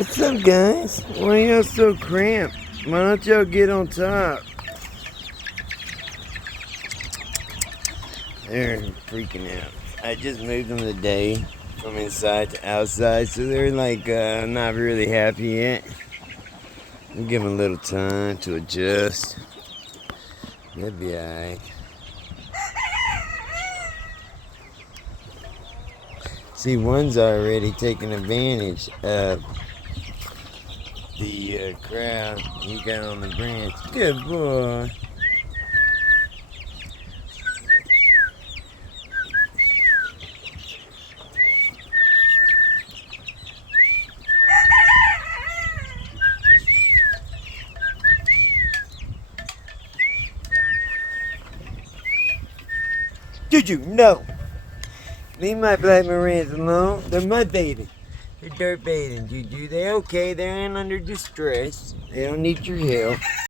What's up, guys? Why y'all so cramped? Why don't y'all get on top? They're freaking out. I just moved them today from inside to outside, so they're like not really happy yet. We'll give them a little time to adjust. They'll be alright. See, one's already taking advantage of the crowd he got on the branch. Good boy. Juju, no! Leave my black Marines alone. They're mud bathing. They're dirt bathing, Juju. They're okay. They're in under distress. They don't need your help.